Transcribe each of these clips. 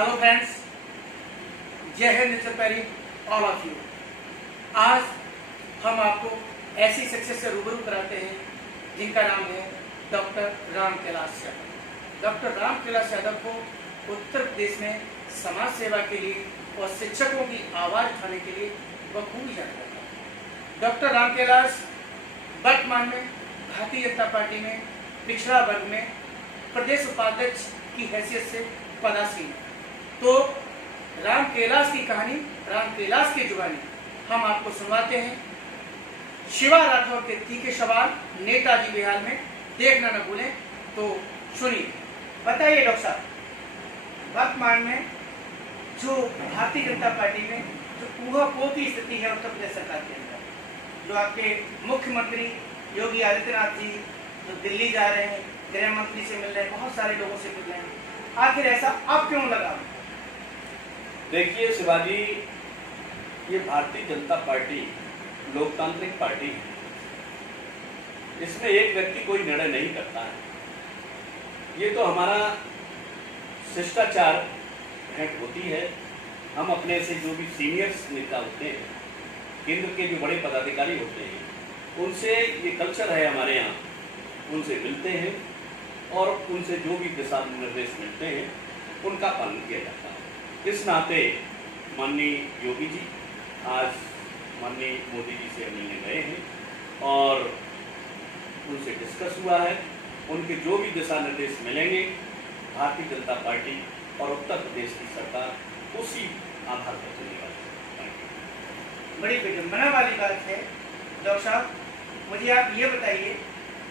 Hello friends, जय हिंद nature पैरी ऑल ऑफ यू। आज हम आपको ऐसी सक्सेस से रूबरू कराते हैं जिनका नाम है डॉक्टर राम कैलाश यादव। डॉक्टर राम कैलाश यादव को उत्तर प्रदेश में समाज सेवा के लिए और शिक्षकों की आवाज़ उठाने के लिए बखूबी जाना जाता है। डॉक्टर राम कैलाश वर्तमान में भारतीय जनता पार्टी में पिछड़ा वर्ग में प्रदेश उपाध्यक्ष की हैसियत से पदासीन है। तो राम कैलाश की कहानी, राम कैलाश की जुबानी हम आपको सुनवाते हैं। शिवा राठौर के तीखे सवाल नेताजी बिहार में देखना न भूलें। तो सुनिए, बताइए डॉक्टर साहब, वर्तमान में जो भारतीय जनता पार्टी में जो ऊहापोह की स्थिति है उत्तर प्रदेश सरकार के अंदर, जो आपके मुख्यमंत्री योगी आदित्यनाथ जी जो दिल्ली जा रहे हैं, गृह मंत्री से मिल रहे हैं, बहुत सारे लोगों से मिल रहे हैं, आखिर ऐसा अब क्यों लगा? देखिए शिवाजी, ये भारतीय जनता पार्टी लोकतांत्रिक पार्टी है। इसमें एक व्यक्ति कोई निर्णय नहीं करता है। ये तो हमारा शिष्टाचार भेंट होती है। हम अपने से जो भी सीनियर्स नेता होते हैं, केंद्र के जो बड़े पदाधिकारी होते हैं, उनसे ये कल्चर है हमारे यहाँ, उनसे मिलते हैं और उनसे जो भी दिशा निर्देश मिलते हैं उनका पालन किया जाता है। इस नाते माननीय योगी जी आज माननीय मोदी जी से मिलने गए हैं और उनसे डिस्कस हुआ है। उनके जो भी दिशा निर्देश मिलेंगे, भारतीय जनता पार्टी और उत्तर प्रदेश की सरकार उसी आधार पर चलने वाली है। बड़ी विडंबना वाली बात है डॉक्टर साहब, मुझे आप ये बताइए,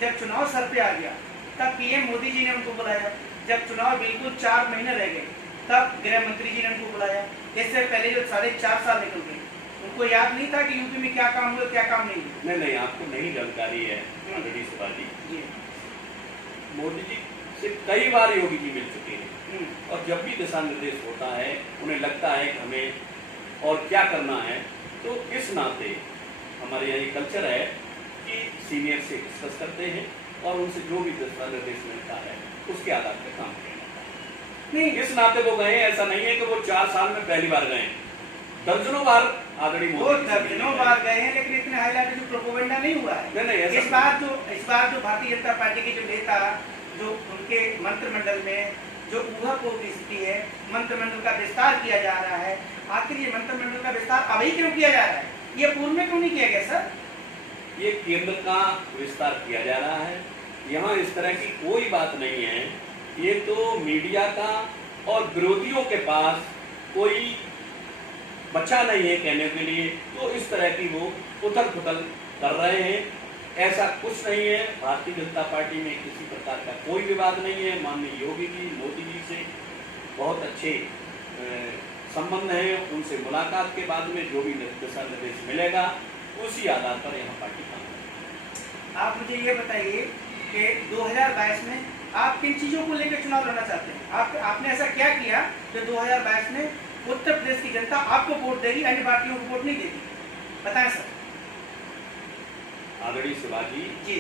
जब चुनाव सर पे आ गया तब पीएम मोदी जी ने उनको बुलाया, जब चुनाव बिल्कुल 4 महीने रह गए तब गृह मंत्री जी ने उनको बुलाया। इससे पहले जो 4.5 साल निकल गए, उनको याद नहीं था कि यूपी में क्या काम हुआ क्या काम नहीं हुआ? नहीं, आपको नई जानकारी है शिवाजी। मोदी जी से कई बार योगी जी मिल चुके हैं और जब भी दिशा निर्देश होता है, उन्हें लगता है कि हमें और क्या करना है, तो इस नाते हमारे यहाँ ये कल्चर है कि सीनियर से डिस्कस करते हैं और उनसे जो भी दिशा निर्देश मिलता है उसके आधार पर काम किया जाता है। नहीं, इस नाते वो गए, ऐसा नहीं है कि वो 4 साल में पहली बार गए, दर्जनों बार आदरणीय मोदी दर्जनों बार गए हैं, लेकिन इतने हाईलाइट जो प्रोपेगेंडा नहीं हुआ है। नहीं, इस बार जो भारतीय जनता पार्टी के जो नेता, जो उनके मंत्रिमंडल में जो ऊहापोह की स्थिति है, मंत्रिमंडल का विस्तार किया जा रहा है। आखिर ये मंत्रिमंडल का विस्तार अभी क्यों किया जा रहा है? ये पूर्व में क्यों नहीं किया गया सर? ये केंद्र का विस्तार किया जा रहा है। यहाँ इस तरह की कोई बात नहीं है। ये तो मीडिया का और विरोधियों के पास कोई बचा नहीं है कहने के लिए, तो इस तरह की वो उथल पुथल कर रहे हैं। ऐसा कुछ नहीं है। भारतीय जनता पार्टी में किसी प्रकार का कोई विवाद नहीं है। माननीय योगी जी मोदी जी से बहुत अच्छे संबंध हैं। उनसे मुलाकात के बाद में जो भी दिशा निर्देश मिलेगा उसी आधार पर यहाँ पार्टी काम करेगी। आप मुझे ये बताइए कि 2022 में आप किन चीजों को लेकर चुनाव लड़ना चाहते हैं? आपने ऐसा क्या किया जो 2022 में उत्तर प्रदेश की जनता आपको वोट देगी, अन्य पार्टियों को वोट नहीं देगी? बताएं सर। आदरणीय शिवाजी जी,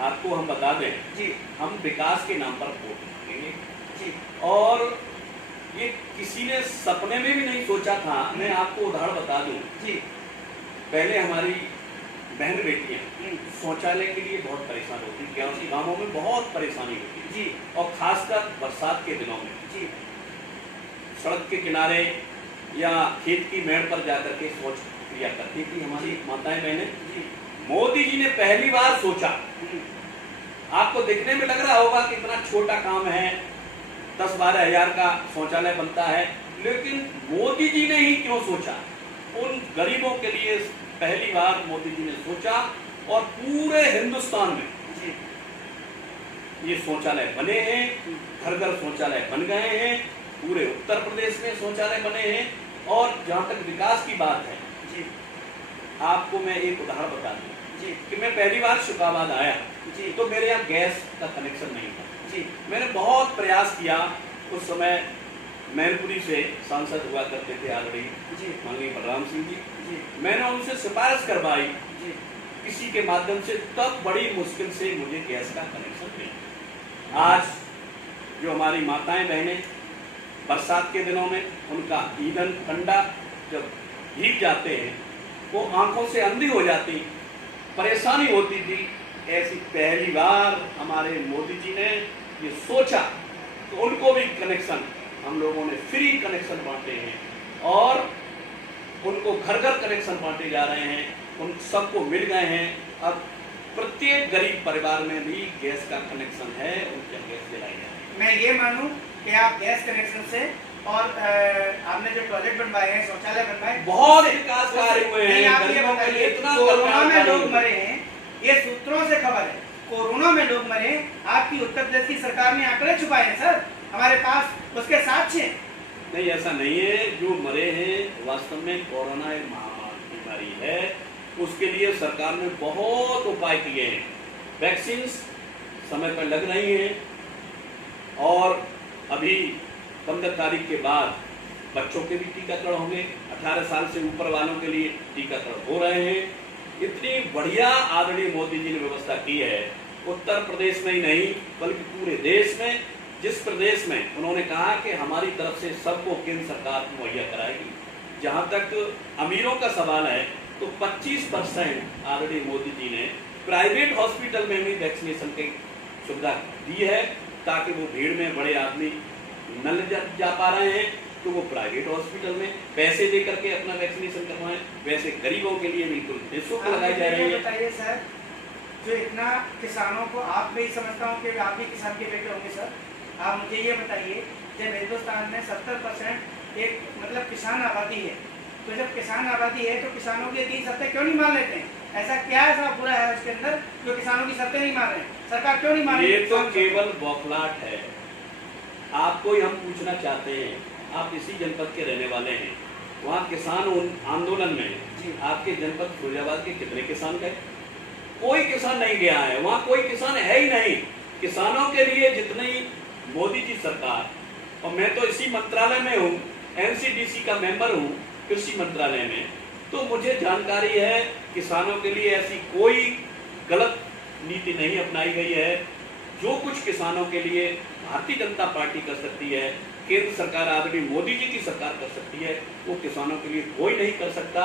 आपको हम बता दें जी, हम विकास के नाम पर वोट मांगेंगे जी, और ये किसी ने सपने में भी नहीं सोचा था। मैं आपको उदाहरण बता दूं जी, पहले हमारी बहन बेटियां शौचालय के लिए बहुत परेशान होती थी, गांवों में बहुत परेशानी होती थी जी, और खासकर बरसात के दिनों में जी, सड़क के किनारे या खेत की मेड़ पर जाकर के शौच क्रिया करती थी हमारी माताएं बहनें। मोदी जी ने पहली बार सोचा, आपको देखने में लग रहा होगा कि इतना छोटा काम है, 10-12 हजार का शौचालय बनता है, लेकिन मोदी जी ने ही क्यों सोचा? उन गरीबों के लिए पहली बार मोदी जी ने सोचा और पूरे हिंदुस्तान में ये शौचालय बने हैं, घर घर शौचालय बन गए हैं, पूरे उत्तर प्रदेश में शौचालय बने हैं। और जहां तक विकास की बात है जी, आपको मैं एक उदाहरण बता दूं जी, कि मैं पहली बार शुकाबाद आया जी, तो मेरे यहाँ गैस का कनेक्शन नहीं था जी, मैंने बहुत प्रयास किया। उस समय मैनपुरी से सांसद हुआ करते थे आदरणीय माननीय बलराम सिंह जी। मैंने उनसे सिफारिश करवाई किसी के माध्यम से, तब बड़ी मुश्किल से मुझे गैस का कनेक्शन मिला। आज जो हमारी माताएं बहनें बरसात के दिनों में उनका ईंधन ठंडा जब भीग जाते हैं वो आंखों से अंधी हो जाती, परेशानी होती थी। ऐसी पहली बार हमारे मोदी जी ने ये सोचा तो उनको भी कनेक्शन हम लोगों ने फ्री कनेक्शन बांटे हैं और उनको घर घर कनेक्शन बांटे जा रहे हैं, उन सबको मिल गए हैं। अब प्रत्येक गरीब परिवार में भी गैस का कनेक्शन है, उनके गैस दिलाई जा रही है। मैं ये मानूं कि आप गैस कनेक्शन से और आपने जो टॉयलेट बनवाए हैं, शौचालय बनवाए, बहुत विकास कार्य हुए हैं। आप ये बताइए, कोरोना में लोग मरे हैं, ये सूत्रों से खबर है, कोरोना में लोग मरे, आपकी उत्तर प्रदेश की सरकार ने आंकड़े छुपाए हैं सर, हमारे पास उसके साक्ष्य हैं। नहीं, ऐसा नहीं है। जो मरे हैं वास्तव में कोरोना एक महामारी बीमारी है, उसके लिए सरकार ने बहुत उपाय किए हैं। वैक्सीन समय पर लग रही हैं और अभी 15 तारीख के बाद बच्चों के भी टीकाकरण होंगे, 18 साल से ऊपर वालों के लिए टीकाकरण हो रहे हैं। इतनी बढ़िया आदरणीय मोदी जी ने व्यवस्था की है, उत्तर प्रदेश में ही नहीं बल्कि पूरे देश में। जिस प्रदेश में उन्होंने कहा कि हमारी तरफ से सबको केंद्र सरकार मुहैया कराएगी। जहां तक अमीरों का सवाल है तो 25% आदरणीय मोदी जी ने प्राइवेट हॉस्पिटल में भी वैक्सीनेशन की सुविधा दी है, ताकि वो भीड़ में बड़े आदमी न जा पा रहे हैं तो वो प्राइवेट हॉस्पिटल में पैसे दे करके अपना वैक्सीनेशन करवाएं। वैसे गरीबों के लिए बिल्कुल निःशुल्क लगाई जा रही है। बताइए सर, जो इतना किसानों को, आप भी समझता हूँ कि आप भी किसान के बेटे होंगे सर, आप मुझे ये बताइए, जब हिंदुस्तान में 70% एक मतलब किसान आबादी है, तो जब किसान आबादी है तो किसानों की 3 शर्तें क्यों नहीं मान लेते हैं? ऐसा क्या ऐसा बुरा है उसके अंदर जो किसानों की शर्तें नहीं मान रहे हैं? सरकार क्यों नहीं मान रही? ये तो केवल बौखलाहट है। आपको ही हम पूछना चाहते हैं, आप इसी जनपद के रहने वाले हैं, वहाँ किसान आंदोलन में आपके जनपद फिरोजाबाद के कितने किसान गए? कोई किसान नहीं गया है, वहाँ कोई किसान है ही नहीं। किसानों के लिए जितनी मोदी जी सरकार, और मैं तो इसी मंत्रालय में हूँ, एनसीडीसी का मेंबर हूँ कृषि मंत्रालय में, तो मुझे जानकारी है किसानों के लिए ऐसी कोई गलत नीति नहीं अपनाई गई है। जो कुछ किसानों के लिए भारतीय जनता पार्टी कर सकती है, केंद्र सरकार आदरणीय मोदी जी की सरकार कर सकती है, वो किसानों के लिए कोई नहीं कर सकता।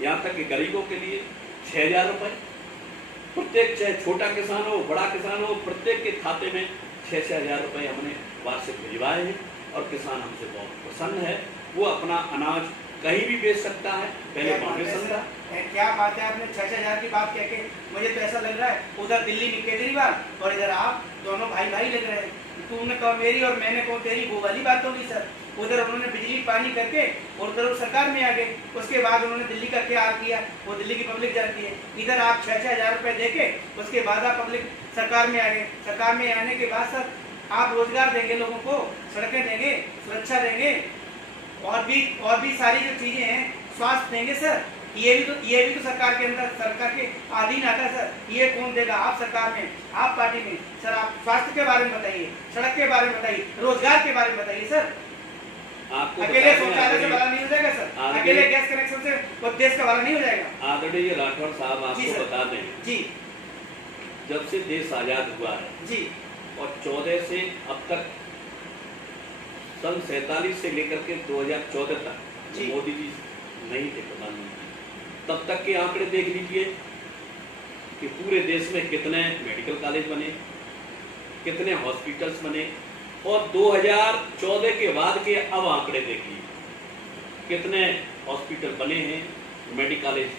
यहाँ तक कि गरीबों के लिए 6,000 रुपए प्रत्येक, चाहे छोटा किसान हो बड़ा किसान हो, प्रत्येक के खाते में 6-6 हज़ार रुपए हमने वार्षिक भिजवाए हैं और किसान हमसे बहुत प्रसन्न है। वो अपना अनाज कहीं भी बेच सकता है, पहले फाउंडेशन था। क्या बात है, आपने 6-6 हज़ार की बात कह के मुझे तो ऐसा लग रहा है उधर दिल्ली में केजरीवाल और इधर आप दोनों भाई भाई लग रहे हैं। तुमने कहा मेरी और मैंने कहा तेरी, वो वाली बात होगी सर। उधर उन्होंने बिजली पानी करके और उधर सरकार में आ गए, उसके बाद उन्होंने दिल्ली का क्या हाल किया वो दिल्ली की पब्लिक जानती है। इधर आप 6-6 हज़ार रुपए देके उसके बाद आप पब्लिक सरकार में आ गए। सरकार में आने के बाद सर आप रोजगार देंगे लोगों को, सड़कें देंगे, सुरक्षा देंगे, और भी सारी जो चीजें हैं, स्वास्थ्य देंगे सर। ये भी तो सरकार के अंदर, सरकार के अधीन आता है सर। ये कौन देगा? आप सरकार में, आप पार्टी में। सर आप स्वास्थ्य के बारे में बताइए, सड़क के बारे में बताइए, रोजगार के बारे में बताइए सर। आपको अकेले शौचालय से भला नहीं हो जाएगा सर, अकेले गैस कनेक्शन से वो देश का भला नहीं हो जाएगा। आदरणीय राठौर साहब, आपको बता दें जी, जब से देश आजाद हुआ है जी, और 14 से अब तक, सन 47 से लेकर के 2014 तक मोदी जी नहीं थे प्रधानमंत्री, तब तक के आंकड़े देख लीजिए कि पूरे देश में कितने मेडिकल कॉलेज बने, कितने हॉस्पिटल्स बने, और 2014 के बाद के अब आंकड़े देखिए कितने हॉस्पिटल बने हैं, मेडिकल कॉलेज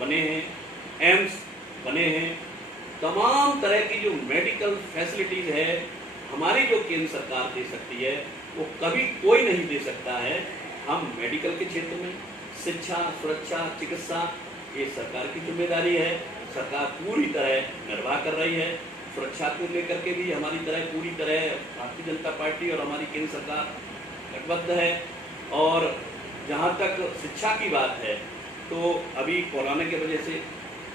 बने हैं, एम्स बने हैं। तमाम तरह की जो मेडिकल फैसिलिटीज है हमारी, जो केंद्र सरकार दे सकती है, वो कभी कोई नहीं दे सकता है। हम मेडिकल के क्षेत्र में शिक्षा, सुरक्षा, चिकित्सा, ये सरकार की जिम्मेदारी है। सरकार पूरी तरह निर्वाह कर रही है। सुरक्षा को लेकर के भी हमारी तरह पूरी तरह भारतीय जनता पार्टी और हमारी केंद्र सरकार कटिबद्ध है। और जहाँ तक शिक्षा की बात है तो अभी कोरोना की वजह से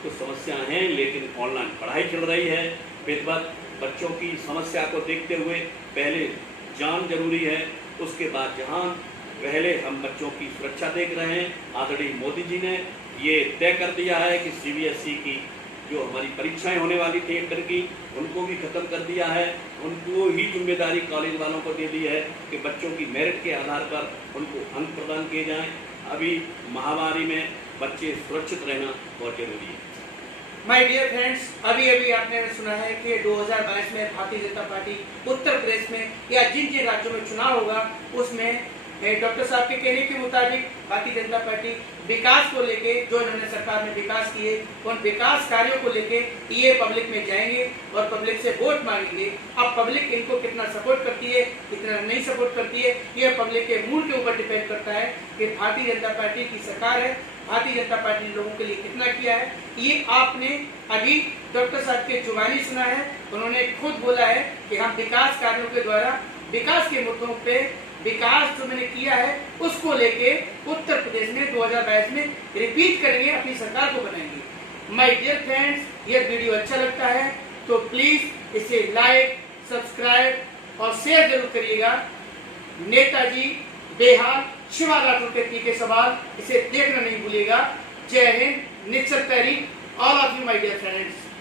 कुछ समस्याएं हैं, लेकिन ऑनलाइन पढ़ाई चल रही है। विधिवत बच्चों की समस्या को देखते हुए पहले जान जरूरी है, उसके बाद जहान। पहले हम बच्चों की सुरक्षा देख रहे हैं। आदरणीय मोदी जी ने ये तय कर दिया है कि CBSE की जो हमारी परीक्षाएं होने वाली थी इंटर की, उनको भी खत्म कर दिया है। उनको ही जिम्मेदारी कॉलेज वालों को दे दी है कि बच्चों की मेरिट के आधार पर उनको अंक प्रदान किए जाएं। अभी महामारी में बच्चे सुरक्षित रहना बहुत जरूरी है। माय डियर फ्रेंड्स, अभी अभी आपने सुना है कि 2022 में भारतीय जनता पार्टी उत्तर प्रदेश में या जिन जिन राज्यों में चुनाव होगा उसमें डॉक्टर साहब के कहने के मुताबिक भारतीय जनता पार्टी विकास को लेके, जो इन्होंने सरकार में विकास किए, उन विकास कार्यों को लेके ये पब्लिक में जाएंगे और पब्लिक से वोट मांगेंगे। अब पब्लिक इनको कितना सपोर्ट करती है, कितना नहीं सपोर्ट करती है, ये पब्लिक के मूड के ऊपर डिपेंड करता है कि भारतीय जनता पार्टी की सरकार है, भारतीय जनता पार्टी ने लोगों के लिए कितना किया है। ये आपने अभी डॉक्टर साहब के जुबानी सुना है। उन्होंने खुद बोला है कि हम विकास कार्यों के द्वारा विकास के मुद्दों पे विकास जो मैंने किया है उसको लेके उत्तर प्रदेश में 2022 में रिपीट करेंगे, अपनी सरकार को बनाएंगे। माय डियर फ्रेंड्स, ये वीडियो अच्छा लगता है तो प्लीज इसे लाइक, सब्सक्राइब और शेयर जरूर करिएगा। नेताजी बेहाल शिवा राठौर के तीखे सवाल, इसे देखना नहीं भूलिएगा। जय हिंद, निश्चित तहरीक, all of you my dear friends.